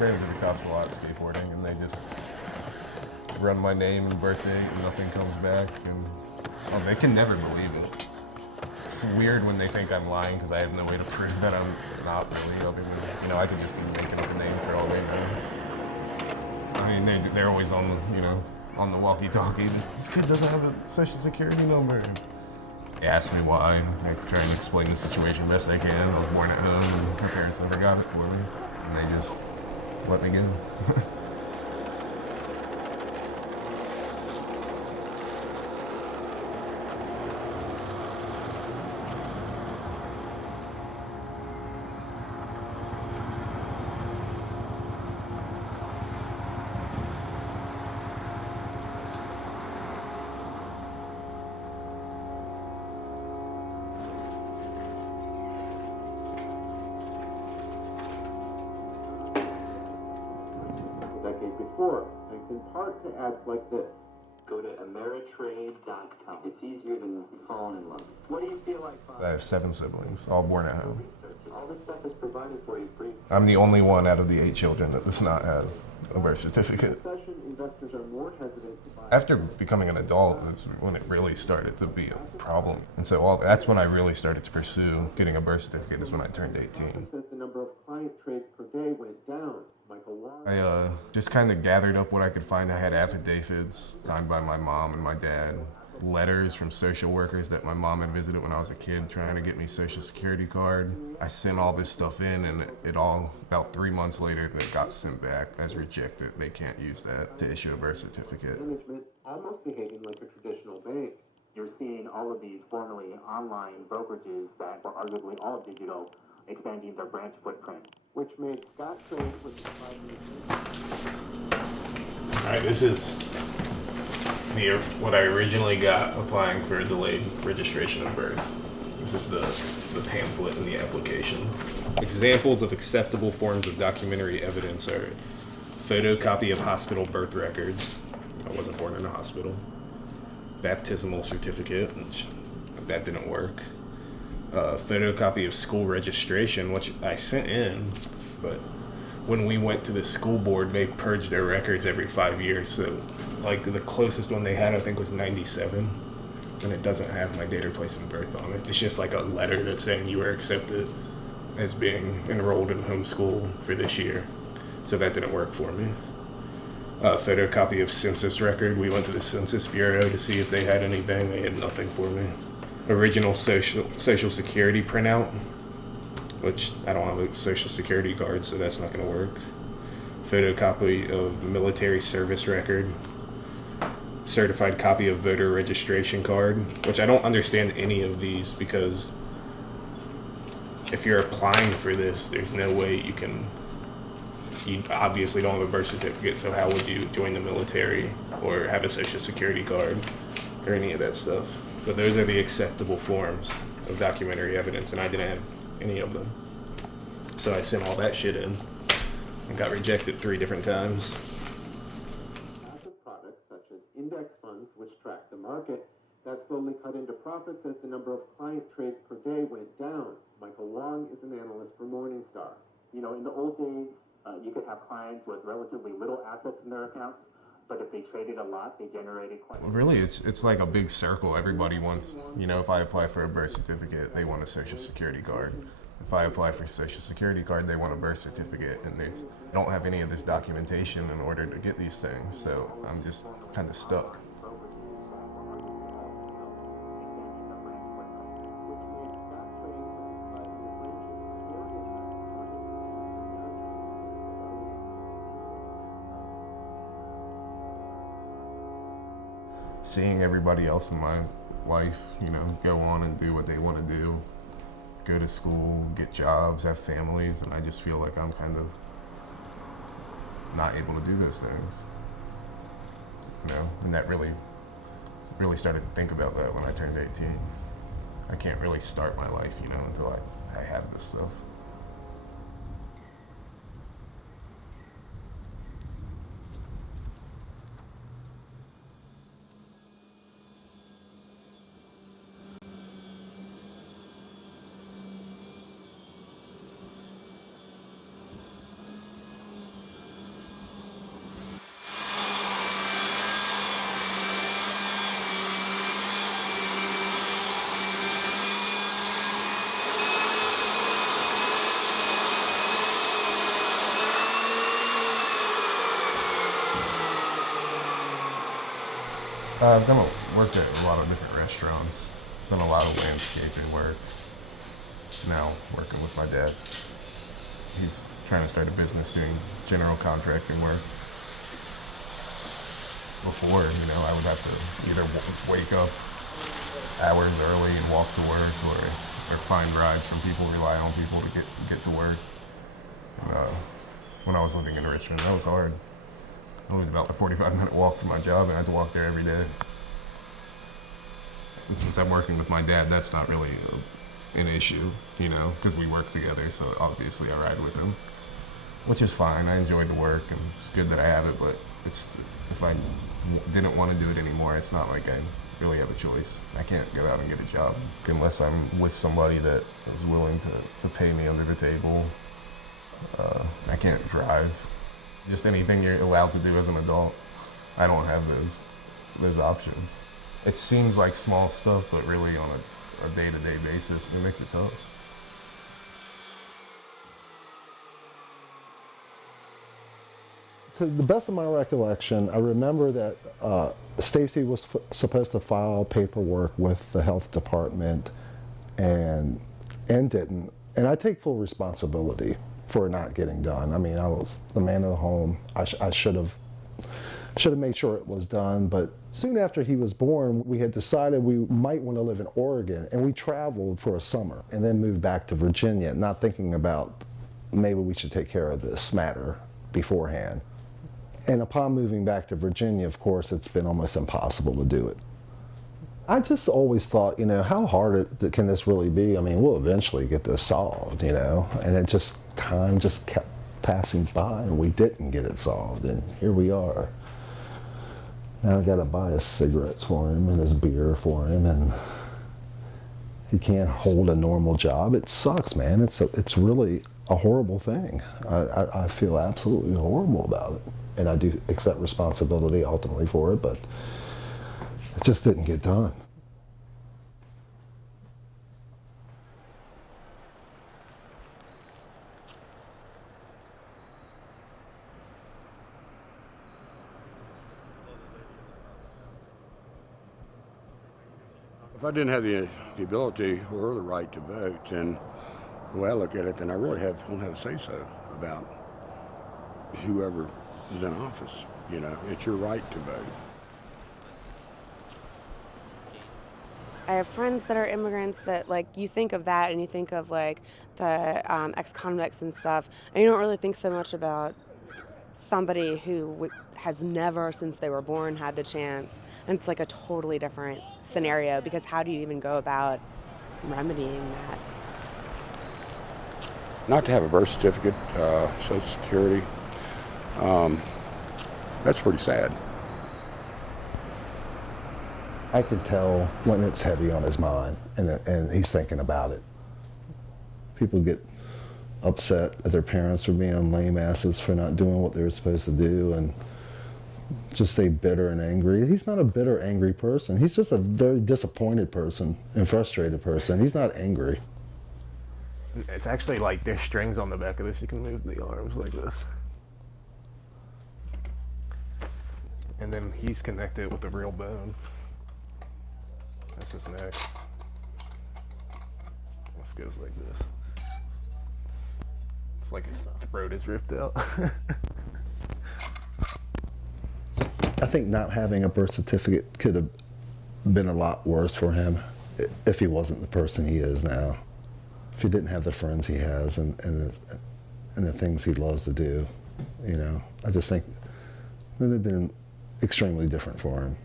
ran into the cops a lot skateboarding, and they just run my name and birthday, and nothing comes back. And they can never believe it. It's weird when they think I'm lying because I have no way to prove that I'm not really. Other than, I could just be making up a name for all they know. I mean, they're always on the walkie-talkie. This kid doesn't have a social security number. They ask me why. I try and explain the situation best I can. I was born at home, and my parents never got it for me, and they just let me go. Decade before, thanks in part to ads like this. Go to Ameritrade.com. It's easier than falling in love. What do you feel like? I have 7 siblings, all born at home. All this stuff is provided for you free. I'm the only one out of the 8 children that does not have a birth certificate. Investors are more hesitant to buy. After becoming an adult, that's when it really started to be a problem. And so that's when I really started to pursue getting a birth certificate, is when I turned 18. Says the number of client trades per day went down. Michael Wong. I just kind of gathered up what I could find. I had affidavits signed by my mom and my dad, letters from social workers that my mom had visited when I was a kid trying to get me Social Security card. I sent all this stuff in, and it all, about 3 months later, that got sent back as rejected. They can't use that to issue a birth certificate. Management almost behaving like a traditional bank. You're seeing all of these formerly online brokerages that were arguably all digital expanding their branch footprint, which made Scottrade with the 5 years. All right, this is what I originally got applying for a delayed registration of birth. This is the pamphlet in the application. Examples of acceptable forms of documentary evidence are photocopy of hospital birth records. I wasn't born in a hospital. Baptismal certificate, which that didn't work. Photocopy of school registration, which I sent in, but when we went to the school board, they purged their records every 5 years. So, like, the closest one they had, I think, was 97, and it doesn't have my date or place of birth on it. It's just like a letter that's saying you were accepted as being enrolled in homeschool for this year. So that didn't work for me. Photocopy of census record. We went to the Census Bureau to see if they had anything. They had nothing for me. Original social security printout, which I don't have a social security card, so that's not going to work. Photocopy of military service record. Certified copy of voter registration card, which I don't understand any of these, because if you're applying for this, there's no way you obviously don't have a birth certificate, so how would you join the military or have a social security card or any of that stuff? But those are the acceptable forms of documentary evidence, and I didn't have any of them. So I sent all that shit in and got rejected 3 different times. Passive products such as index funds, which track the market, that slowly cut into profits as the number of client trades per day went down. Michael Wong is an analyst for Morningstar. You know, in the old days, you could have clients with relatively little assets in their accounts, but if they traded a lot, they generated quite. Really, it's like a big circle. Everybody wants, if I apply for a birth certificate, they want a social security card. If I apply for a social security card, they want a birth certificate, and they don't have any of this documentation in order to get these things. So I'm just kind of stuck. Seeing everybody else in my life, go on and do what they want to do, go to school, get jobs, have families, and I just feel like I'm kind of not able to do those things. And that really started to think about that when I turned 18. I can't really start my life, until I have this stuff. I've worked at a lot of different restaurants, done a lot of landscaping work. Now working with my dad. He's trying to start a business doing general contracting work. Before, I would have to either wake up hours early and walk to work, or find rides from people, rely on people to get to work. When I was living in Richmond, that was hard. I lived about a 45-minute walk from my job, and I had to walk there every day. And since I'm working with my dad, that's not really an issue, because we work together, so obviously I ride with him, which is fine. I enjoy the work, and it's good that I have it, but if I didn't want to do it anymore, it's not like I really have a choice. I can't go out and get a job unless I'm with somebody that is willing to pay me under the table. I can't drive. Just anything you're allowed to do as an adult, I don't have those options. It seems like small stuff, but really on a day-to-day basis, it makes it tough. To the best of my recollection, I remember that Stacy was supposed to file paperwork with the health department and didn't. And I take full responsibility for it not getting done. I mean, I was the man of the home. I should have made sure it was done. But soon after he was born, we had decided we might want to live in Oregon, and we traveled for a summer and then moved back to Virginia, not thinking about maybe we should take care of this matter beforehand. And upon moving back to Virginia, of course, it's been almost impossible to do it. I just always thought, how hard can this really be? I mean, we'll eventually get this solved, and time just kept passing by, and we didn't get it solved, and here we are. Now I gotta buy his cigarettes for him and his beer for him, and he can't hold a normal job. It sucks, man. It's really a horrible thing. I feel absolutely horrible about it. And I do accept responsibility ultimately for it, but it just didn't get done. If I didn't have the ability or the right to vote, then the way I look at it, then I really don't have a say-so about whoever is in office. It's your right to vote. I have friends that are immigrants that, you think of that and you think of, the ex-convicts and stuff, and you don't really think so much about somebody who has never, since they were born, had the chance. And it's a totally different scenario, because how do you even go about remedying that? Not to have a birth certificate, Social Security, that's pretty sad. I can tell when it's heavy on his mind and he's thinking about it. People get upset at their parents for being lame asses for not doing what they were supposed to do, and just stay bitter and angry. He's not a bitter, angry person. He's just a very disappointed person and frustrated person. He's not angry. It's actually there's strings on the back of this. You can move the arms like this. And then he's connected with a real bone. That's his neck. This goes like this. It's like his throat is ripped out. I think not having a birth certificate could have been a lot worse for him if he wasn't the person he is now. If he didn't have the friends he has and the things he loves to do, I just think it would have been extremely different for him.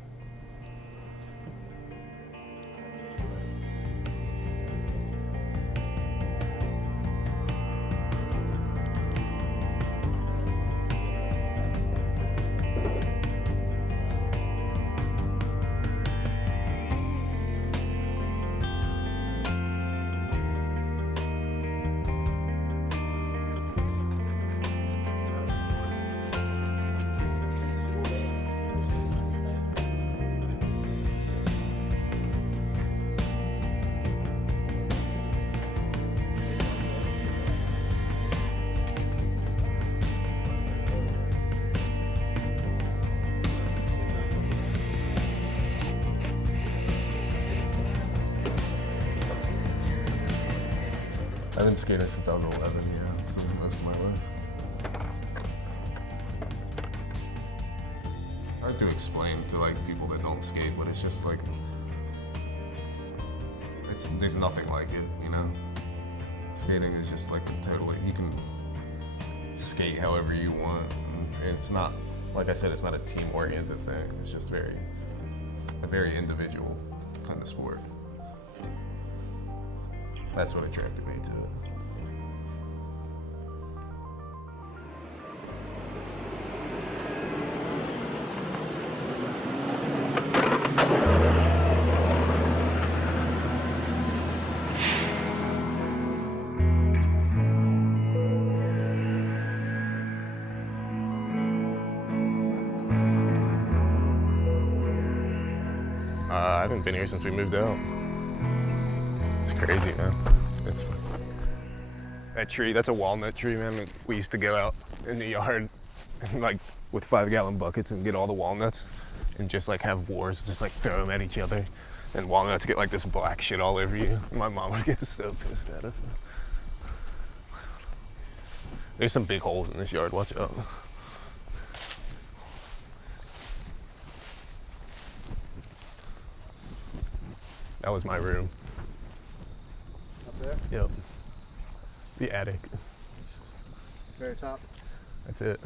I've been skating since I was 11, yeah, so most of my life. Hard to explain to like people that don't skate, but it's just like, there's nothing like it, you know? Skating is just like totally, you can skate however you want. And it's not, like I said, it's not a team-oriented thing. It's just a very individual kind of sport. That's what attracted me to it. I haven't been here since we moved out. It's crazy, man. It's that tree, that's a walnut tree, man. We used to go out in the yard and like with 5-gallon buckets and get all the walnuts and just like have wars, just like throw them at each other. And walnuts get like this black shit all over you. My mom would get so pissed at us. There's some big holes in this yard, watch out. That was my room. Up there? Yep. The attic. Very top. That's it.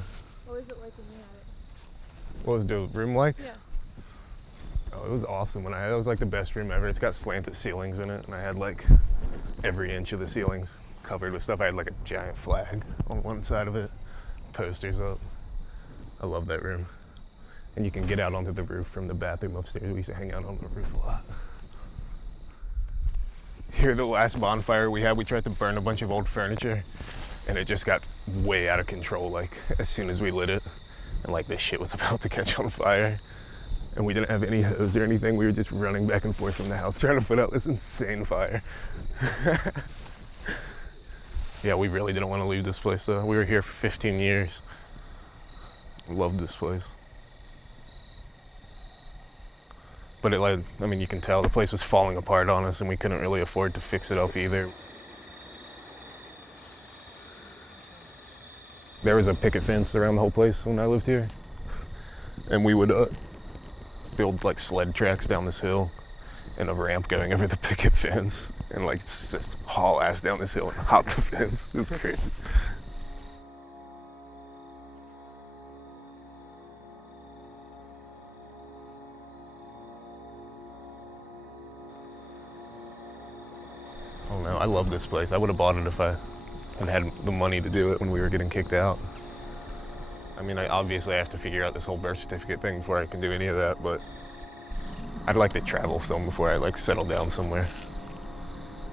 What was it like when you had it? What was the room like? Yeah. Oh, it was awesome. It was like the best room ever. It's got slanted ceilings in it, and I had like every inch of the ceilings covered with stuff. I had like a giant flag on one side of it, posters up. I love that room. And you can get out onto the roof from the bathroom upstairs. We used to hang out on the roof a lot. Here, the last bonfire we had, we tried to burn a bunch of old furniture, and it just got way out of control, like, as soon as we lit it. And, like, this shit was about to catch on fire. And we didn't have any hose or anything. We were just running back and forth from the house trying to put out this insane fire. Yeah, we really didn't want to leave this place, though. We were here for 15 years. Loved this place. But it, like, I mean, you can tell the place was falling apart on us and we couldn't really afford to fix it up either. There was a picket fence around the whole place when I lived here. And we would build like sled tracks down this hill and a ramp going over the picket fence and like just haul ass down this hill and hop the fence. It was crazy. I don't know, I love this place. I would have bought it if I had the money to do it when we were getting kicked out. I mean, obviously I have to figure out this whole birth certificate thing before I can do any of that, but I'd like to travel some before I like settle down somewhere.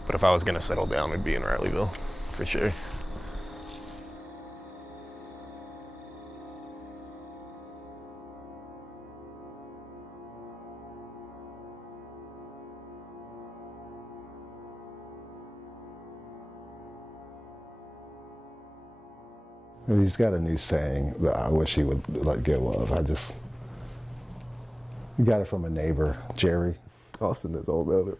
But if I was gonna settle down, it'd be in Rileyville, for sure. He's got a new saying that I wish he would let go of. He got it from a neighbor, Jerry. Austin is all about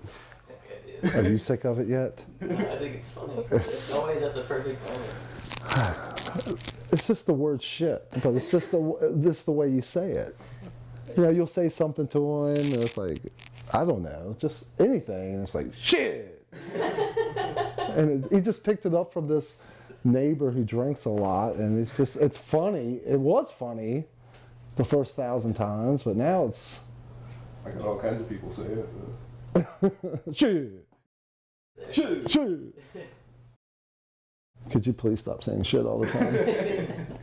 it. Are you sick of it yet? No, I think it's funny. It's always at the perfect moment. It's just the word shit, but it's just the way you say it. You know, you'll say something to him, and it's like, I don't know, just anything, and it's like, shit! And he just picked it up from this neighbor who drinks a lot, and it's funny. It was funny the first 1,000 times, but now it's... I got all kinds of people say it. Shit! Shit! Shit! Could you please stop saying shit all the time?